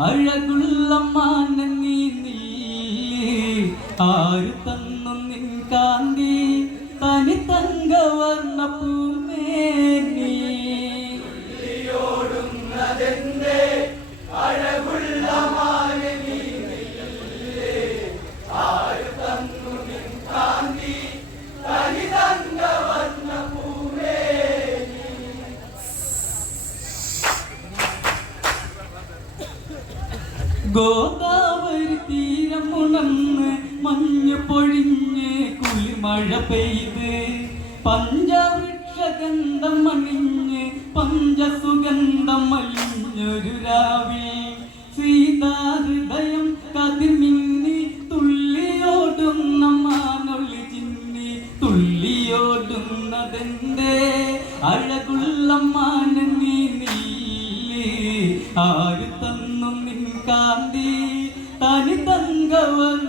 അഴകുള്ള മാനീ നീ നീ പഞ്ചവൃക്ഷഗന്ധം അണിഞ്ഞ് പഞ്ചസുഗന്ധം അലിഞ്ഞൊരു രാവിൽ. സീതാഹൃദയം കതിർമിന്നി തുള്ളിയോടുന്ന മാനൊളി ചിന്നി തുള്ളിയോടുന്നതെന്റെ അഴകുള്ള മാനൻ നീ നീലേ ആര് തന്നു നിൻ കാന്തി? തനി തങ്കവർണ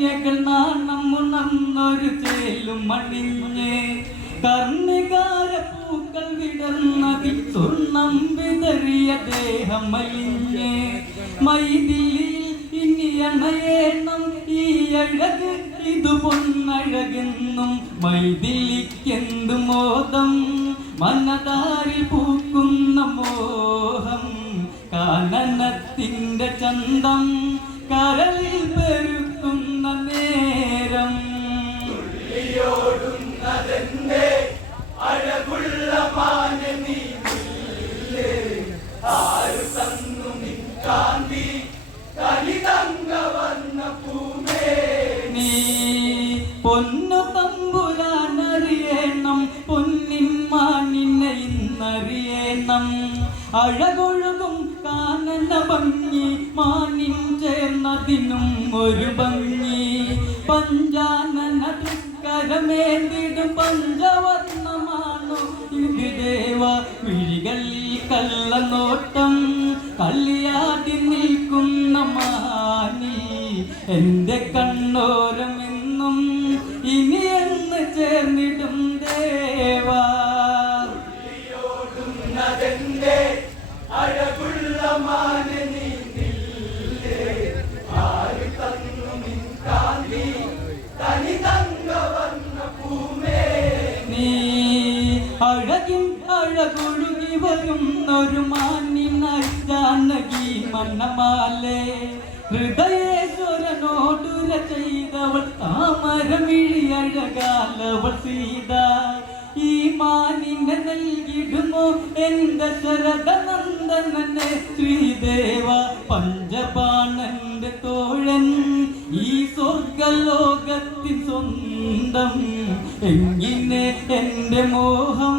കന്യകൾ നാണം ഉണർന്നൊരു ചേലും മണിഞ്ഞ് കർണികാര പൂക്കൾ വിടർന്നതിൽ സ്വർണം വിതറിയ ദേഹം മലിഞ്ഞ്. മൈതിലിൽ ഇനി അണയേണം ഈ അഴക് ഇതു പൊന്നഴകെന്നും മൈതിലിക്കെന്തു മോദം? മനതാരിൽ പൂക്കുന്ന മോഹം കാനനത്തിന്റെ ചന്തം കരളിൽ പെരുക്കുന്ന അഴകൊഴുകും കാനന ഭംഗി മാനിൻ ചേർന്നതിനും ഒരു ഭംഗി. പഞ്ചാനന കരമേന്തിടും പഞ്ചവർണമാണോ? ഇത് ദേവ വിഴികളിൽ കള്ളനോട്ടം കള്ളിയാടി നിൽക്കുന്ന മാനി. എന്റെ അഴകൊഴുകി വരുന്നൊരു മാന്യനായി ജാനകി മണ്ണമാലേ. ഹൃദയേശ്വരനോടുര ചെയ്തവൾ താമരമിഴിയഴകാലവൾ സീത. ഈ മാനിനെ നൽകിടുമോ എന്റെ ശരദനന്ദനനെ. ശ്രീദേവ പഞ്ചപാണന്റെ തോഴൻ ഈ സ്വർഗലോകത്തിൻ സ്വന്തം. എങ്ങിനെ എന്റെ മോഹം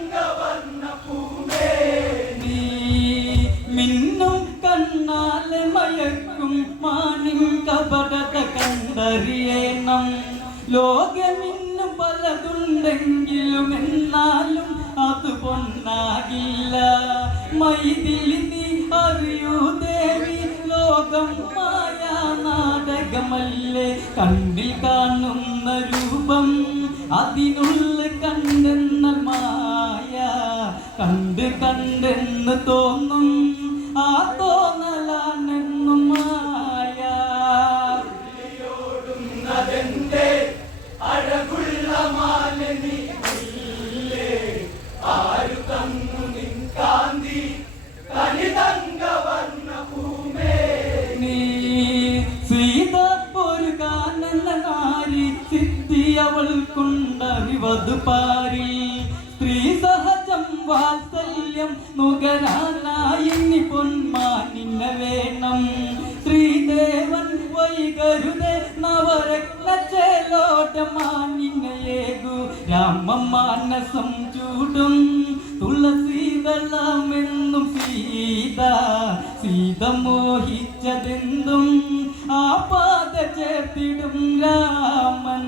ലോകം മായ നാടകമല്ലേ കണ്ണിൽ കാണുന്ന രൂപം അതിനുള്ളിൽ കണ്ടെന്ന മായ. കണ്ട് കണ്ടെന്ന് തോന്നും കൊണ്ടറിവത് പാരി സ്ത്രീ സഹജം വാത്സല്യം നുകരാനായി പൊന്മാനിന്നെ വേണം. ശ്രീദേവൻ വൈകരുതേ നവരത്ന ചേലോട്ടമാനിന്നയേകു രാമ മാനസം ചൂടും തുളസീതളമെന്നും സീത. സീത മോഹിച്ചതെന്തും ആ പാത ചേർത്തിടും രാമൻ.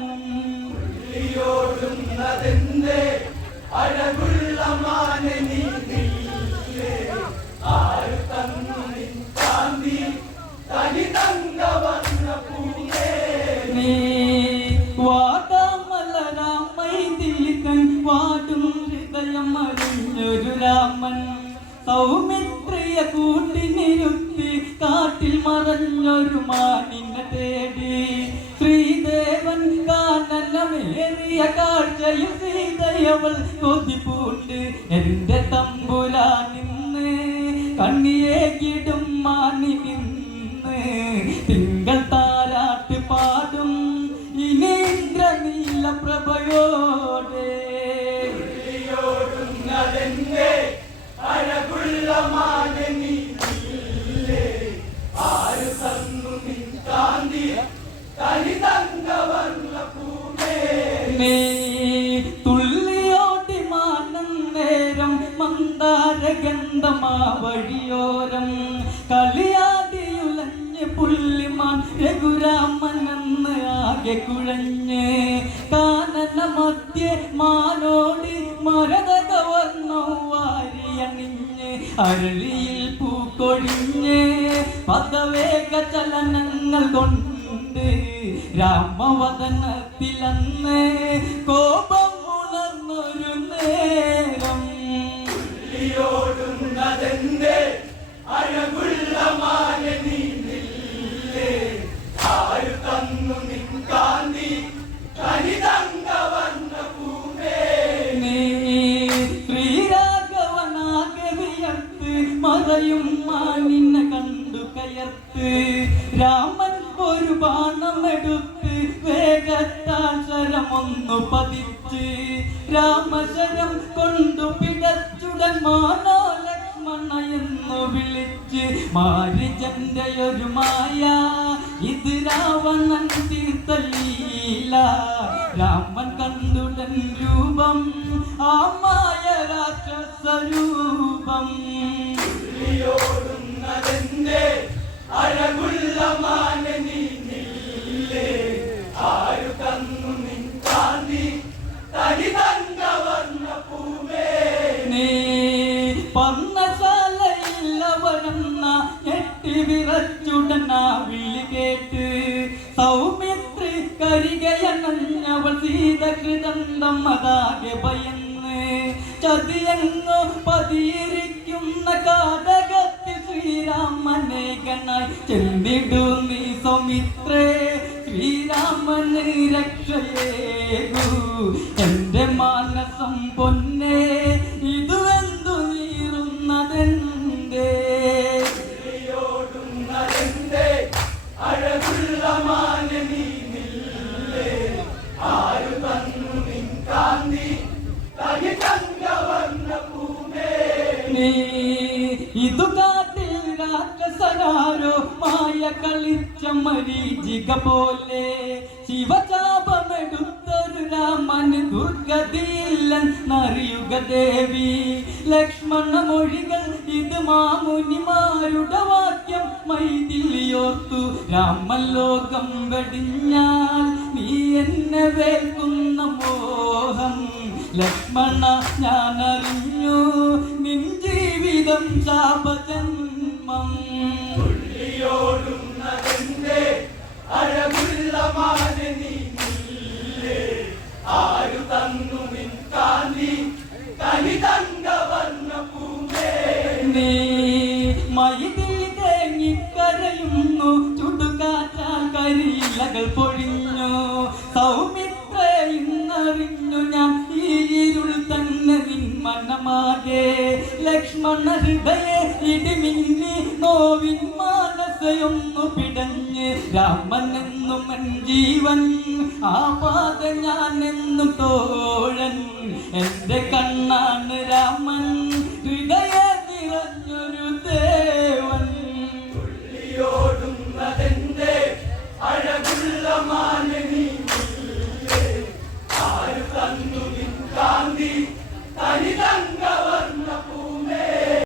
ോടുന്നതെന്തേ അഴകുള്ള മാനനി ആര് തന്നു നിൻ കാന്തി തനി വന്ന പൂവേ നീ? വാടാമലരാമൈതിലിക്കൻ വാടും ഹൃദയം അറിഞ്ഞൊരു രാമൻ. സൗമിത്രിയ കൂട്ടിനിരുത്തി കാട്ടിൽ മറഞ്ഞൊരു മാനിനെ തേടി. കാനനമേറിയ കാഴ്ചയിൽ സീതയവൾ കൊതിപൂണ്ട് എന്റെ തമ്പുരാനിന്ന് കണ്ണിയേകിടും മാണി നിന്ന്. തിങ്കൾ താരാട്ട് പാടും. ഇനീന്ദ്രനീല പ്രഭയോടെ ോടുന്നതെന്തേ മന്ദാരഗന്ധമാ വഴിയോരം കളിയാടിയുലഞ്ഞ് പുള്ളിമാൻ രഘുരാമനെന്ന് ആകെ കുഴഞ്ഞ്. കാനന മധ്യ മാനോടി മരത കവർണോ വാരിയണിഞ്ഞ് അരളിയിൽ പൂക്കൊഴിഞ്ഞ് പദവേഗ ചലനങ്ങൾ കൊണ്ട് രാമവദനത്തിലന്ന് കോപം ഉണർന്നൊരു നേരം. ോടുന്നതെന്തേ അഴകുള്ള മാനനി ആര് തന്നു നിൻ കാന്തി തനി തങ്ക വന്ന പൂവേ. നീ ശ്രീരാഘവനാകെ വിയർത്ത് മറയും മാനിനെ രാമൻ ഒരു ബാണമെടുത്ത് വേഗത്താൽ ശരമൊന്നു പതിച്ച്. രാമശരം കൊണ്ടു പിടച്ചുടൻ മാനോ വിളിച്ച് മാറി ഒരു മായ. ഇത് രാവണൻ തീർത്തല്ല രാമൻ കണ്ടുടൻ രൂപം ആ മായ രാക്ഷസരൂപം വിളി കേട്ട് സൗമിത്രി കരികയണഞ്ഞവൾ സീതകൃതന്തം അതാകെ ഭയന്ന് ചതിയങ്ങോ പതിയിരിക്കുന്ന കാടകത്തിൽ ശ്രീരാമനേകനായി ചെന്നിടു നീ രക്ഷയേകൂ. എന്റെ മാനസം പൊന്നെ. ഇതു കാട്ടിൽ രാക്ഷസനാരോ മായ കളിച്ച മരീചിക പോലെ. ശിവചാപമെടുത്തൊരു രാമന് ദുർഗതിയില്ലെന്നറിയുക ദേവി. ലക്ഷ്മണ മൊഴികൾ ഇത് മാമുനിമാരുടെ വാക്യം മൈതിലിയോർത്തു. രാമൻ ലോകം വെടിഞ്ഞാൽ നീ എന്നെ വേൽക്കുന്ന മോഹം. ലക്ഷ്മണ ഞാൻ അറിഞ്ഞു നിൻ ജീവിതം ശാപജന്മം. അഴകുള്ള മാനനി ആര് തന്നു നിൻ കാന്തി? തനി തങ്ക വന്ന പൂവേ. നീ മൈതിൽ തേങ്ങിക്കരയുന്നു ചുടുകാറ്റാൽ കരിയിലകൾ പൊഴിഞ്ഞു. സൗമിത്ര ജ്ഞാനമാകെ ലക്ഷ്മണ ഹൃദയ ഇടിമിന്നി നോവിൻ മാനസയൊന്നു പിടഞ്ഞ് രാമനെന്നും ജീവൻ ആ പാത ഞാനെന്നും തോഴൻ. എന്റെ കണ്ണാണ് രാമൻ ഹൃദയ നിറഞ്ഞൊരു ദേവൻ. അഴകുള്ള മാന.